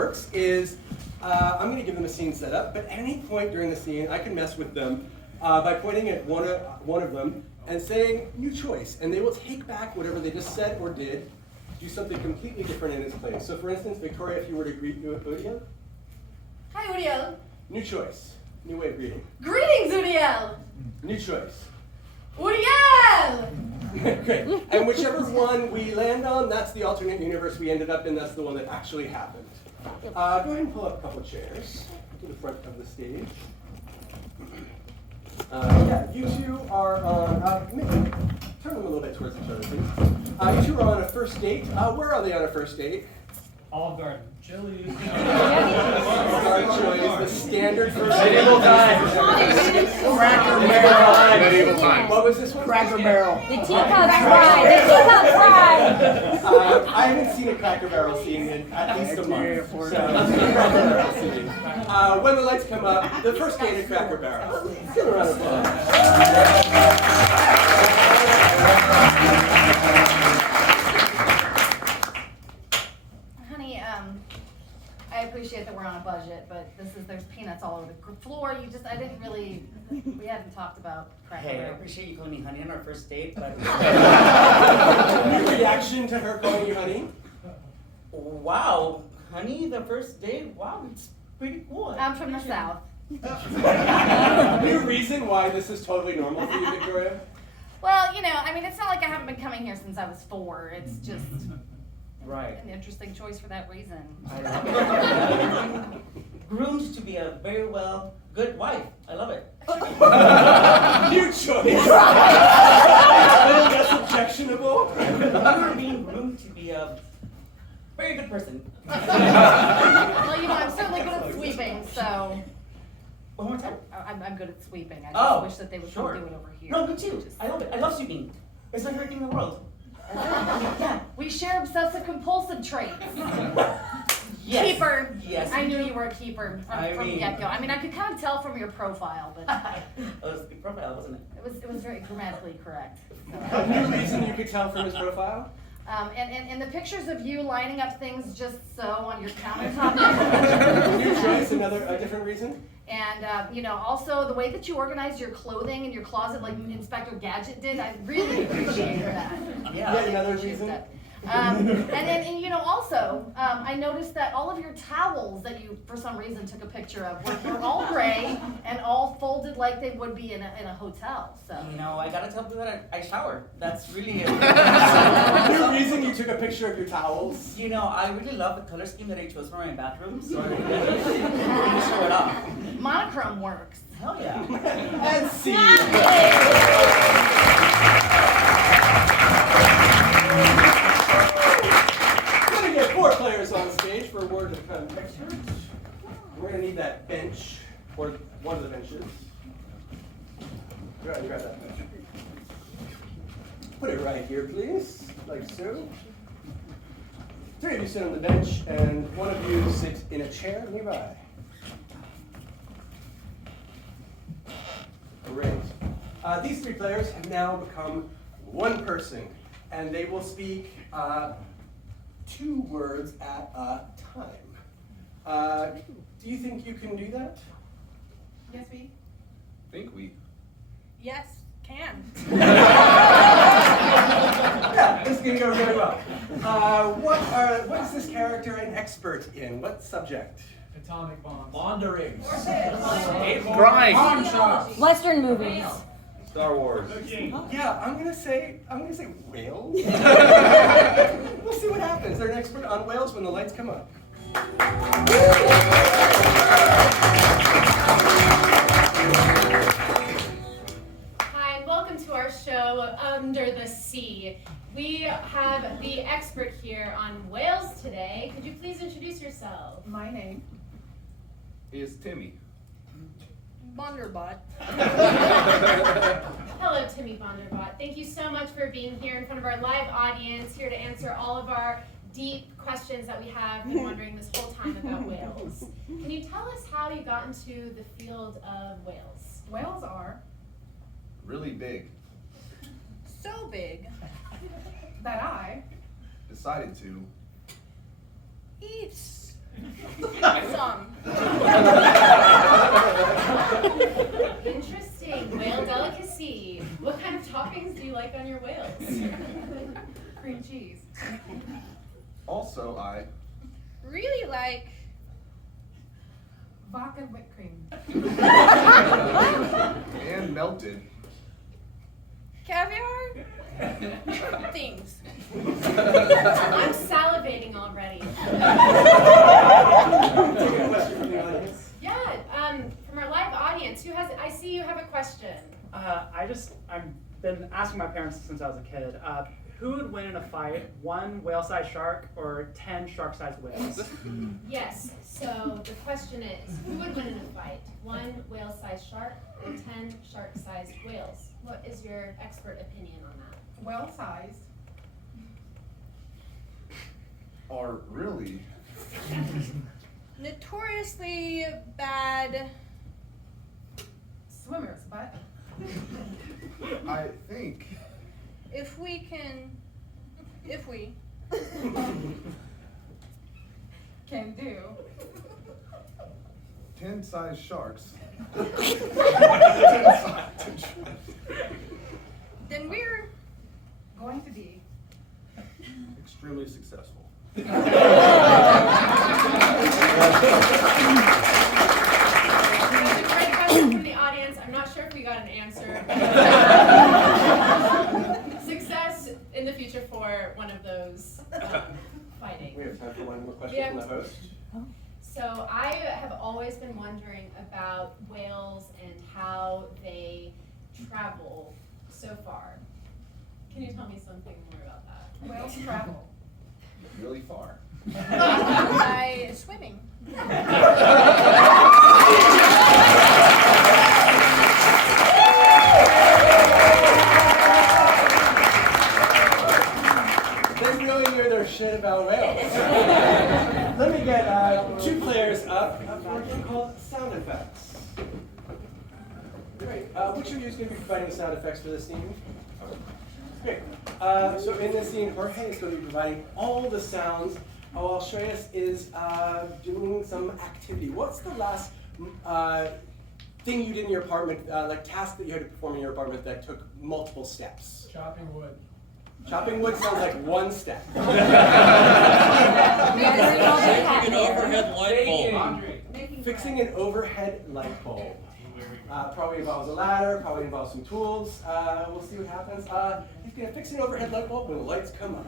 works is I'm going to give them a scene setup, but at any point during the scene, I can mess with them by pointing at one of them and saying, new choice, and they will take back whatever they just said or did, do something completely different in its place. So for instance, Victoria, if you were to greet Uriel. Hi, Uriel. New choice, new way of greeting. Greetings, Uriel. New choice. Uriel! Great. And whichever one we land on, that's the alternate universe we ended up in. That's the one that actually happened. Go ahead and pull up a couple chairs to the front of the stage. Yeah, you two are on, maybe turn them a little bit towards each other, please. You two are on a first date. Where are they on a first date? Olive Garden. Chili's. Chili's, the standard first date. Medieval times. Cracker Barrel. Medieval times. What was this one? Cracker Barrel. The teacup fry. The teacup fry. I haven't seen a Cracker Barrel scene in at least a month. So, Cracker Barrel scene. When the lights come up, the first date at Cracker Barrel. Give a round of applause. Honey, I appreciate that we're on a budget, but there's peanuts all over the floor. We hadn't talked about Cracker Hey, I Barrel. appreciate you calling me honey on our first date, but Your reaction to her calling you honey? wow, honey, the first date, wow, it's pretty cool. I'm from the South. Any reason why this is totally normal for you, Victoria? Well, it's not like I haven't been coming here since I was 4. It's just Right. an interesting choice for that reason. I love it. Groomed to be a very good wife. I love it. New choice. That's objectionable. You're being groomed to be a very good person. Well, I'm certainly good at sweeping, so One more time. I'm good at sweeping. I just Oh, wish that they would sure. come do it over here. No, me too. I love it. I love sweeping. It's my favorite thing in the world. Yeah. We share obsessive-compulsive traits. Yes. Keeper. Yes. I knew you were a keeper from the mean- get-go. I could kind of tell from your profile, but That was the profile, wasn't it? it was very grammatically correct. Any reason you could tell from his profile? And the pictures of you lining up things just so on your countertop. New choice, a different reason? And also the way that you organize your clothing in your closet, like Inspector Gadget did, I really appreciate that. Yeah. Another reason? Also, I noticed that all of your towels that you, for some reason, took a picture of were all gray and all folded like they would be in a hotel. So. I gotta tell people that I shower. That's really it. New reason you took a picture of your towels? I really love the color scheme that I chose for my bathroom, so I really show it off. Monochrome works. Hell yeah. And see. We're gonna get 4 players on stage for a word of context. We're gonna need that bench, or one of the benches. Go ahead and grab that bench. Put it right here, please, like so. 3 of you sit on the bench, and 1 of you sit in a chair nearby. Great. These 3 players have now become 1 person, and they will speak 2 words at a time. Do you think you can do that? Yes, we. Yes, can. Yeah, this is going to go really well. What is this character an expert in? What subject? Atomic bombs. Laundering. Grind. Western movies. Star Wars. Yeah, I'm gonna say whales. We'll see what happens. They're an expert on whales when the lights come up. Hi, and welcome to our show, Under the Sea. We have the expert here on whales today. Could you please introduce yourself? My name. Is Timmy. Bonderbot. Hello, Timmy Vonderbot. Thank you so much for being here in front of our live audience, here to answer all of our deep questions that we have been wondering this whole time about whales. Can you tell us how you got into the field of whales? Whales are Really big. So big. that I Decided to. Eats. I Really like Vodka and whipped cream. and melted. caviar things. I'm salivating already. Take a question from the audience. Yeah, from our live audience, who has? I see you have a question. I've been asking my parents since I was a kid. Who would win in a fight, 1 whale-sized shark or 10 shark-sized whales? Yes. So the question is, who would win in a fight? 1 whale-sized shark or 10 shark-sized whales? What is your expert opinion on that? Well-sized. Are really Notoriously bad. Swimmers, but. I think If we 'Can do. 10 size sharks. then we're Going to be. Extremely successful. It's a great question from the audience. I'm not sure if we got an answer. Success in the future for one of those fighting. We have time for one more We question have- from the host. So I have always been wondering about whales and how they travel so far. Can you tell me something more about that? Whales travel. Really far. by swimming. They really hear their shit about whales. Let me get 2 players up for a game called Sound Effects. Great. Which of you is going to be providing the sound effects for this scene? Great. So in this scene, Jorge is going to be providing all the sounds while Shreyas is doing some activity. What's the last thing you did in your apartment, like task that you had to perform in your apartment that took multiple steps? Chopping wood. Chopping wood sounds like 1 step. Making an overhead light bulb. Laundry. Fixing an overhead light bulb. Probably involves a ladder, probably involves some tools. We'll see what happens. He's going to fix an overhead light bulb when the lights come up.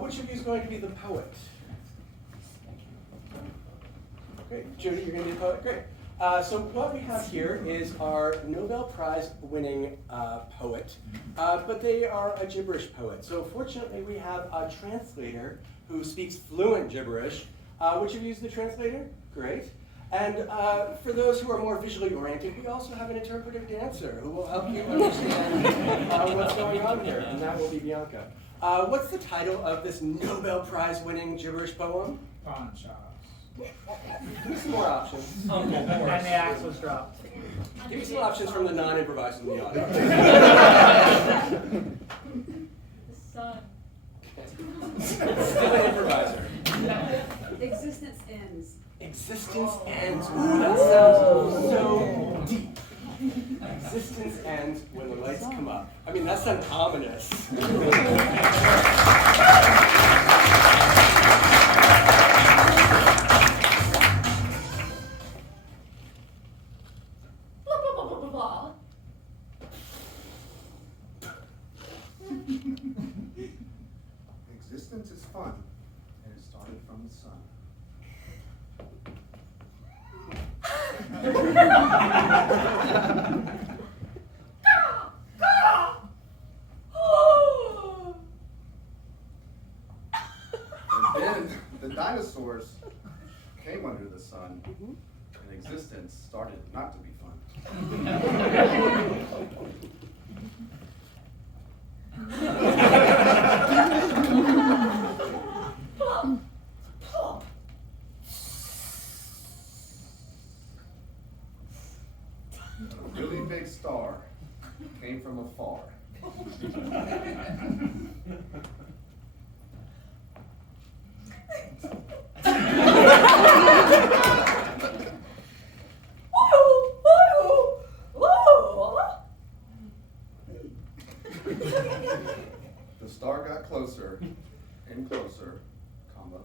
which of you is going to be the poet? Great. Jody, you're going to be the poet? Great. So what we have here is our Nobel Prize winning poet, but they are a gibberish poet. So fortunately we have a translator who speaks fluent gibberish. Which of you is the translator? Great. And for those who are more visually oriented, we also have an interpretive dancer who will help you understand what's going on here, and that will be Bianca. What's the title of this Nobel Prize winning gibberish poem? Pawn shops. Give me some more options. And the axe was dropped. Give me some options from the non-improvisers in the audience. The sun. Still an improviser. Existence ends. Existence ends. Ooh, that sounds so deep. Existence ends when the lights come up. I mean, that sounds ominous. Blah, blah, blah, blah, blah, blah. Existence is fun, and it started from the sun. And then the dinosaurs came under the sun, and existence started not to be fun. A really big star came from afar. The star got closer and closer, comma,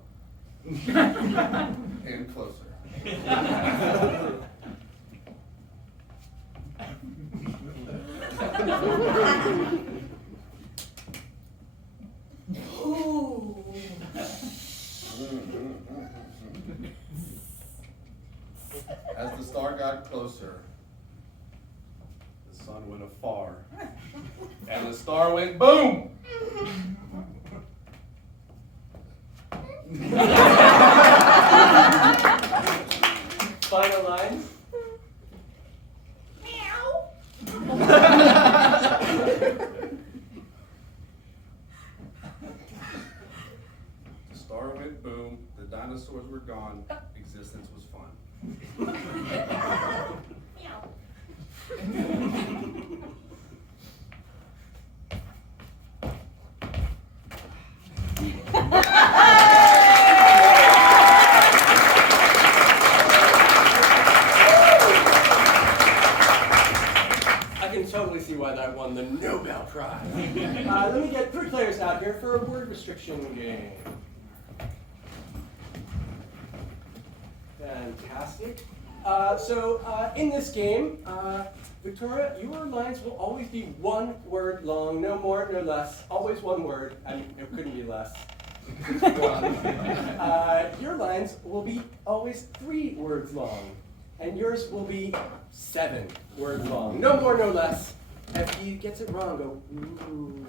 and closer. As the star got closer, the sun went afar, and the star went boom! Final lines. The star went boom, the dinosaurs were gone, existence was fun. I can totally see why that won the Nobel Prize. Let me get 3 players out here for a word restriction game. Fantastic. In this game, Victoria, your lines will always be 1 word long, no more, no less. Always 1 word. I mean, it couldn't be less. Your lines will be always 3 words long, and yours will be 7 words long. No more, no less. If he gets it wrong, go ooh.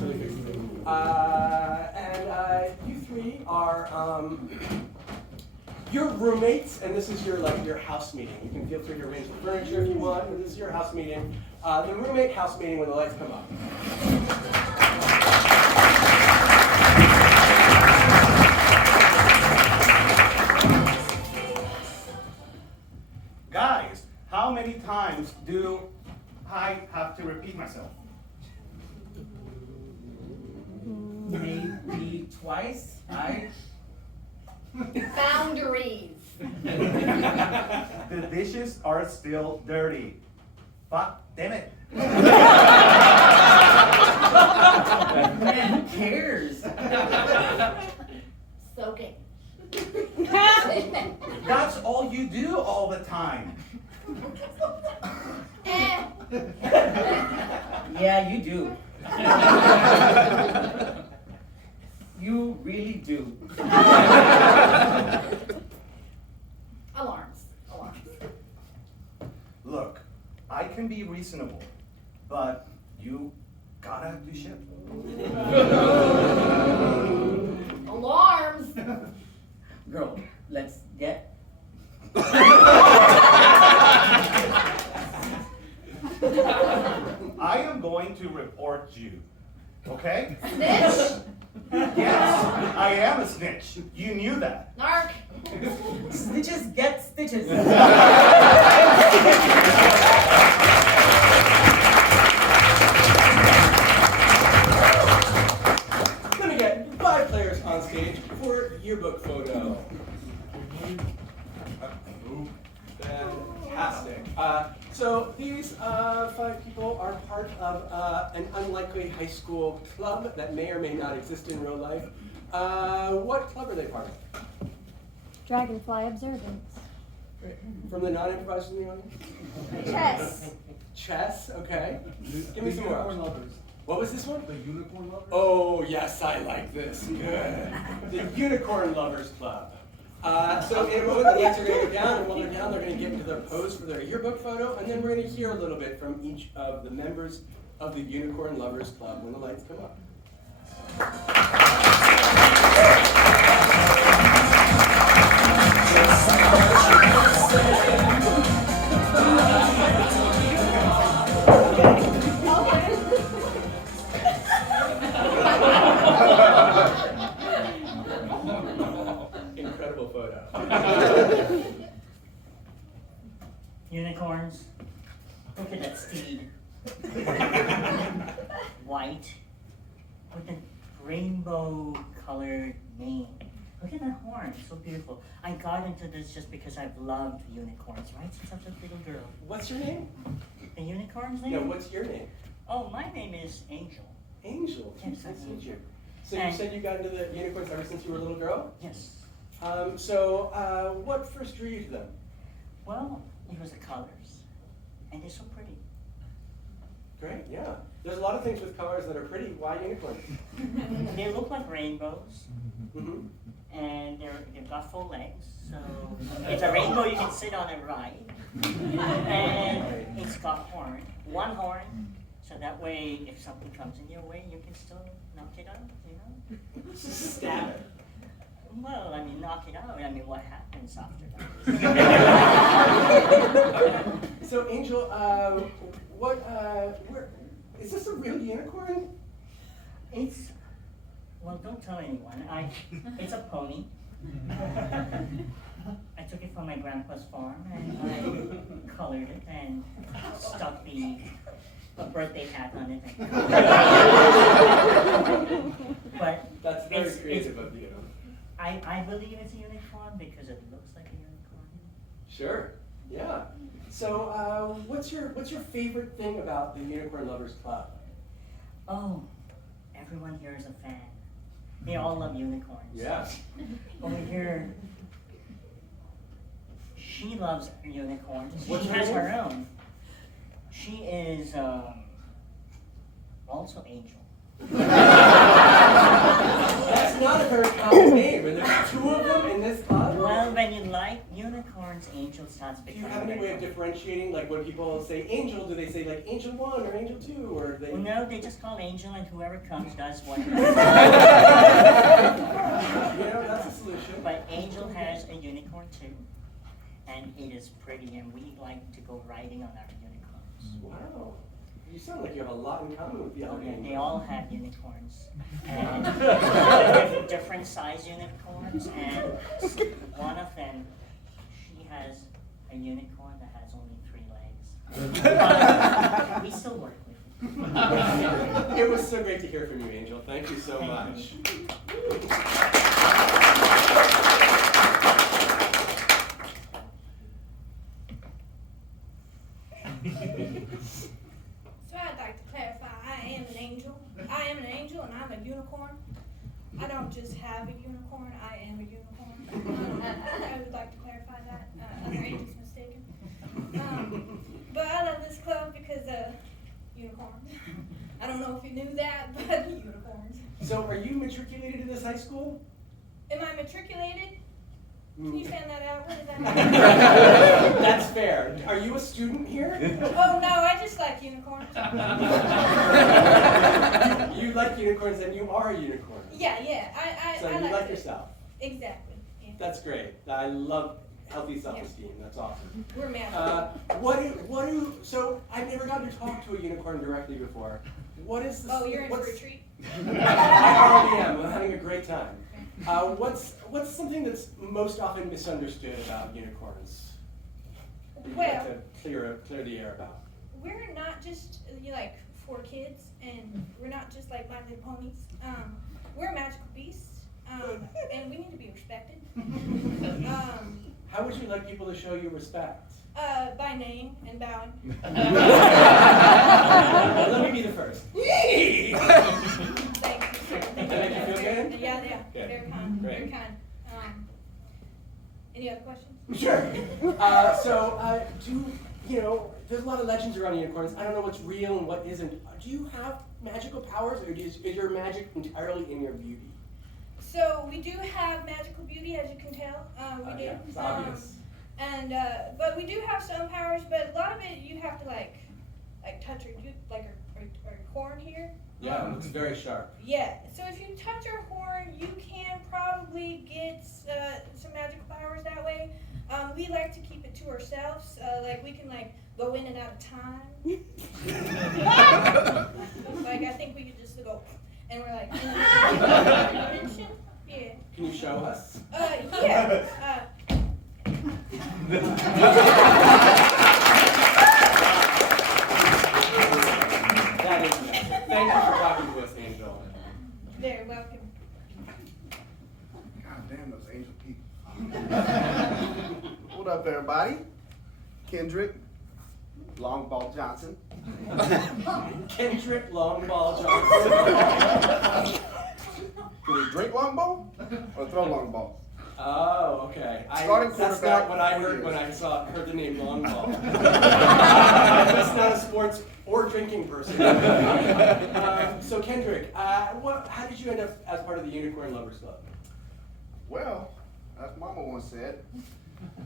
Really fix it. You 3 are your roommates, and this is your house meeting. You can feel free to arrange the furniture if you want, but this is your house meeting. The roommate house meeting when the lights come up. Guys, how many times do I have to repeat myself? Maybe twice, right? Boundaries. The dishes are still dirty. Fuck, damn it. Man, who cares? Soaking. That's all you do all the time. Yeah, you do. You really do. Alarms. Look, I can be reasonable, but you gotta do shit. Alarms. Girl, let's get. I am going to report you, okay? Snitch. Yes, I am a snitch. You knew that. Narc. Snitches get stitches. Let me get 5 players on stage for yearbook photo. Fantastic. So these 5 people are part of an unlikely high school club that may or may not exist in real life. What club are they part of? Dragonfly observance. From the non-improvisers in the audience? Chess. Chess, okay. Give me The some more. Unicorn Lovers. What was this one? The Unicorn Lovers? Oh, yes, I like this. Good. The Unicorn Lovers Club. So in a moment, the lights are going to go down, and while they're down, they're going to get into their pose for their yearbook photo, and then we're going to hear a little bit from each of the members of the Unicorn Lovers Club when the lights come up. Incredible photo. Unicorns. Look at that steed. White with a rainbow colored mane. Look at that horn, so beautiful. I got into this just because I've loved unicorns, right? Since I was a little girl. What's your name? The unicorn's name? Yeah, what's your name? Oh, my name is Angel. Angel. Yes, Nice to meet you. Angel. So you said you got into the unicorns ever since you were a little girl? Yes. What first drew you to them? Well, it was the colors. And they're so pretty. Great, yeah. There's a lot of things with colors that are pretty. Why unicorns? They look like rainbows. Mm-hmm. And they've got 4 legs, so it's a rainbow you can sit on and ride. And it's got horn, 1 horn, so that way if something comes in your way, you can still knock it out, you know? Stab it. Well, I mean, knock it out. I mean, what happens after that? So Angel, where, is this a real unicorn? It's, well, don't tell anyone. It's a pony. I took it from my grandpa's farm and I colored it and stuck a birthday hat on it. But That's very creative of you. I believe it's a unicorn because it looks like a unicorn. Sure. Yeah. So what's your favorite thing about the Unicorn Lovers Club? Oh, everyone here is a fan. They all love unicorns. Yeah. Over here, she loves unicorns. What's She her has name? her own. She is also Angel. That's not a very common name, and there's 2 of them in this club? Well, when you like unicorns, Angel starts Do you becoming have any way of very differentiating, like when people say Angel, do they say like Angel 1 or Angel 2, or do they... Well, no, they just call Angel and whoever comes does what. You know, that's a solution. But Angel has a unicorn too, and it is pretty, and we like to go riding on our unicorns. Wow. You sound like you have a lot in common with the Yeah, Albanian. they all have unicorns, and different size unicorns, and one of them, she has a unicorn that has only 3 legs. But we still work with it. It was so great to hear from you, Angel. Thank you so much. So I'd like to clarify, I am an angel. I am an angel and I'm a unicorn. I don't just have a unicorn, I am a unicorn. I would like to clarify that. Other angels mistaken. But I love this club because, unicorn. I I don't know if you knew that, but unicorns. So are you matriculated to this high school? Am I matriculated? Can you stand that out? What does that mean? That's fair. Are you a student here? Oh no, I just like unicorns. You like unicorns and you are a unicorn. Yeah. So I you like it. yourself. Exactly. Yeah. That's great. I love healthy self-esteem. That's awesome. We're mad. So I've never gotten to talk to a unicorn directly before. What is this? Oh, you're in for a treat. I already am. I'm having a great time. What's something that's most often misunderstood about unicorns? That you'd like to clear the air about. We're not just like for kids, and we're not just like My Little Ponies. We're magical beasts, and we need to be respected. How would you like people to show you respect? By name and bowing. Let me be the first. Thank you, sir. Did that make you feel good? Yeah. Good. Very kind. Great. Very kind. Any other questions? Sure. There's a lot of legends around unicorns. I don't know what's real and what isn't. Do you have magical powers, or is your magic entirely in your beauty? So we do have magical beauty, as you can tell. We do. Yeah, it's obvious. But we do have some powers. But a lot of it, you have to like touch our horn here. Yeah, it looks very sharp. Yeah. So if you touch our horn, you can probably get some magical powers that way. We like to keep it to ourselves. We can go in and out of time. I think we could just go, and we're in another dimension. Yeah. Can you show us? Yeah. That is nice. Thank you for talking to us, Angel. Very welcome. God damn those angel people. What up, everybody? Kendrick, Long Ball Johnson. Kendrick Longball Johnson. Do we drink long ball or throw long balls? Oh, okay. Starting That's quarterback not what I for heard years. when I heard the name Longball. I'm just not a sports or drinking person. So Kendrick, how did you end up as part of the Unicorn Lovers Club? Well, as Mama once said,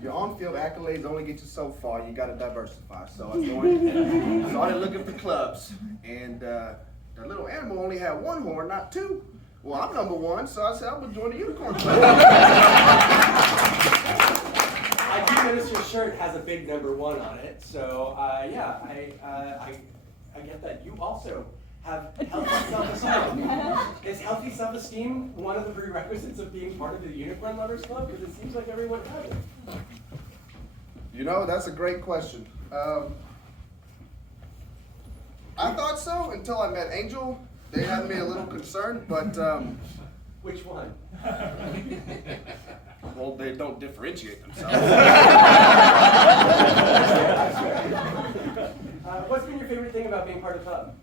your on-field accolades only get you so far. You got to diversify. So I started looking for clubs, and that little animal only had one horn, not two. Well, I'm number one, so I said I'm gonna join the Unicorn Club. I do notice your shirt has a big number 1 on it. So I get that you also have healthy self-esteem. Is healthy self-esteem one of the prerequisites of being part of the Unicorn Lovers Club? Because it seems like everyone has it. You know, that's a great question. I thought so until I met Angel. They had me a little concerned, but Which one? well, they don't differentiate themselves. What's been your favorite thing about being part of the club?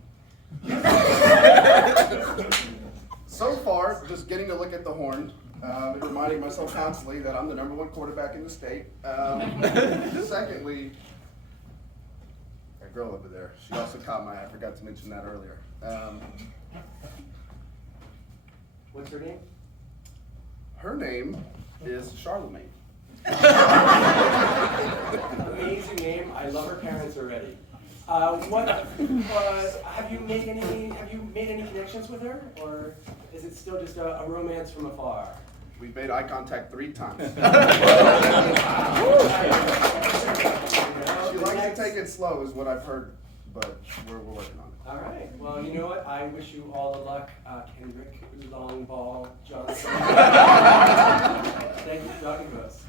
So far, just getting to look at the horn, and reminding myself constantly that I'm the #1 quarterback in the state. Secondly, that girl over there, she also caught my eye. I forgot to mention that earlier. What's her name? Her name is Charlemagne. Amazing name. I love her parents already. Have you made any connections with her, or is it still just a romance from afar? We made eye contact 3 times. She likes to take it slow, is what I've heard, but we're working on it. All right. Well, you know what? I wish you all the luck, Kendrick Longball Johnson. Thank you for talking to us.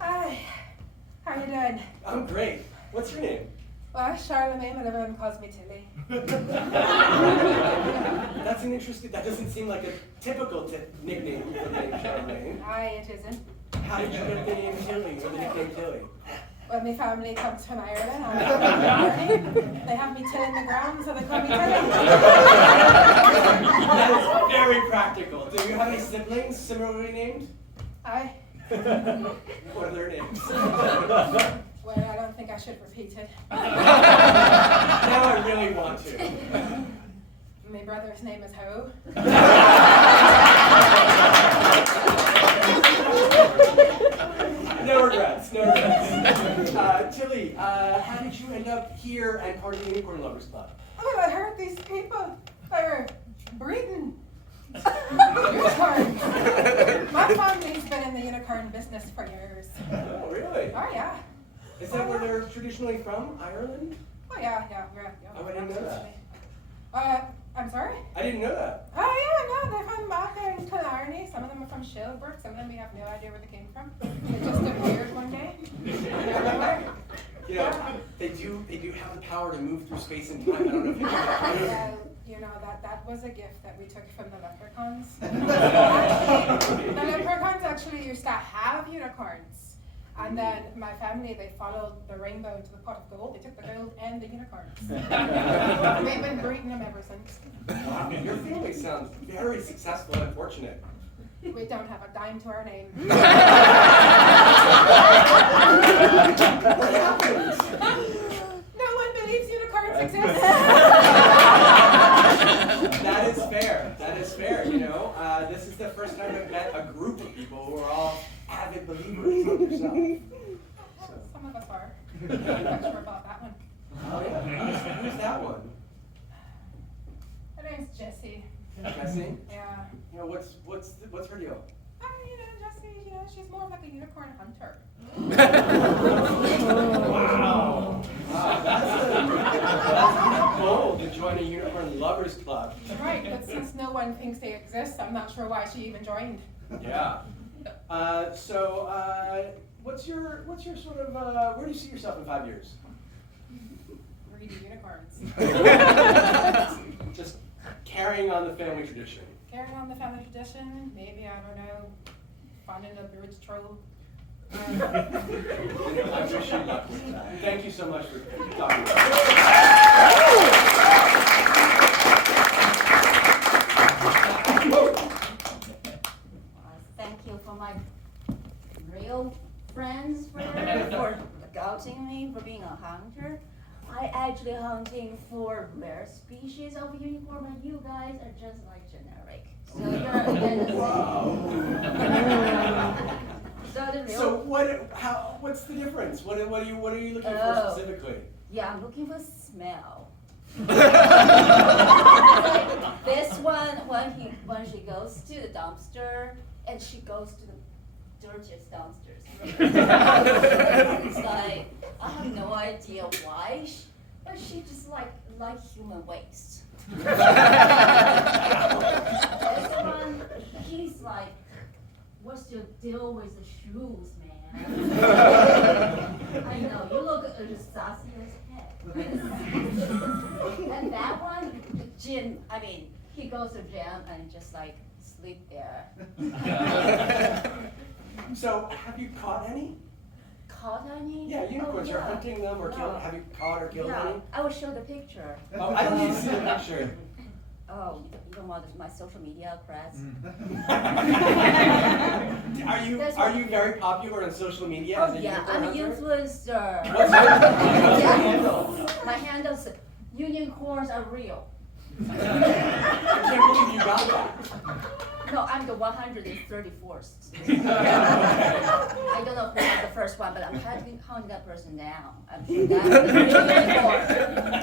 Hi. How are you doing? I'm great. What's your name? Well, Charlemagne, but everyone calls me Tilly. That's an interesting. That doesn't seem like a typical nickname for the name Charlemagne. Aye, it isn't. How did you get the name Tilly or the nickname Tilly? Well, my family comes from Ireland. They have me tilling the ground, so they call me Tilly. That is very practical. Do you have any siblings similarly named? Hi. What are their names? Well, I don't think I should repeat it. Now I really want to. My brother's name is Ho. No regrets, no regrets. Tilly, how did you end up here and part of the Unicorn Lovers Club? Oh, I heard these people, they were breeding unicorns. My family's been in the unicorn business for years. Oh, really? Oh, yeah. Is that where they're traditionally from? Ireland? Oh, yeah. Oh, I didn't know that. I'm sorry? I didn't know that. Oh, yeah, no, they're from back there in Killarney. Some of them are from Shelbrook. Some of them we have no idea where they came from. They just appeared one day. Everywhere. You know, they do have the power to move through space and time. I don't know if you know that. Well, you know, that was a gift that we took from the leprechauns. Actually, the leprechauns actually used to have unicorns. And then my family, they followed the rainbow to the pot of gold. They took the gold and the unicorns. We've been breeding them ever since. Wow, your family sounds very successful and fortunate. We don't have a dime to our name. What happened? No one believes unicorns exist. That is fair. That is fair. You know, this is the first time I've met a group of people who are all avid believers like yourself. So. Some of us are. I'm not sure about that one. Oh yeah. Who's that one? Her name's Jessie. Jessie? Yeah. You know, what's her deal? You know, Jessie, you know, she's more of like a unicorn hunter. Wow. Wow, that's bold to join a Unicorn Lovers Club. Right, but since no one thinks they exist, I'm not sure why she even joined. Yeah. What's your sort of, where do you see yourself in 5 years? Reading unicorns. Just carrying on the family tradition. Carrying on the family tradition, maybe, I don't know, finding a bird's troll. I wish you luck with that. Thank you so much for talking about Thank you for my real friends for scouting me for being a hunter. I actually hunting for rare species of unicorn, and you guys are just like generic. So you're innocent. Wow. So what's the difference? What are you looking for specifically? Yeah, I'm looking for smell. This one, when she goes to the dumpster, and she goes to the dirtiest dumpsters. It's like, I have no idea why, but she just like human waste. This one, he's like, what's your deal with the shoes, man? I know, you look as sassy as heck. And that one, Jim, he goes to gym and just like sleep there. So, have you caught any? Caught any? Yeah, unicorns. Oh, You're hunting them or killed. Have you caught or killed any? I will show the picture. Oh, I don't need to see the picture. Oh, you don't want my social media press? Are you very popular on social media? Oh yeah, I'm an influencer. What's your handle? My handle's unicorns are real. I can't believe you got that. No, I'm the 134th. I don't know who was the first one, but I'm counting that person down. I'm sure that's the real unicorn.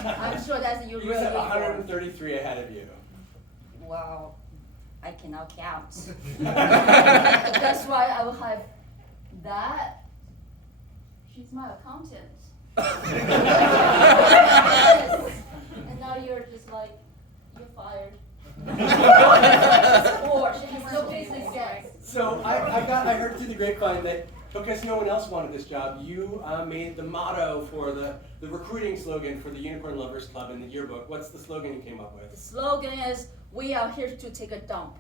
I'm sure that's the real You said unicorn. 133 ahead of you. Well, I cannot count. That's why I will have that. She's my accountant. And now you're just like, you're fired. Or she has no business yet. So I heard through the grapevine that because no one else wanted this job, you made the motto for the recruiting slogan for the Unicorn Lovers Club in the yearbook. What's the slogan you came up with? The slogan is, we are here to take a dump.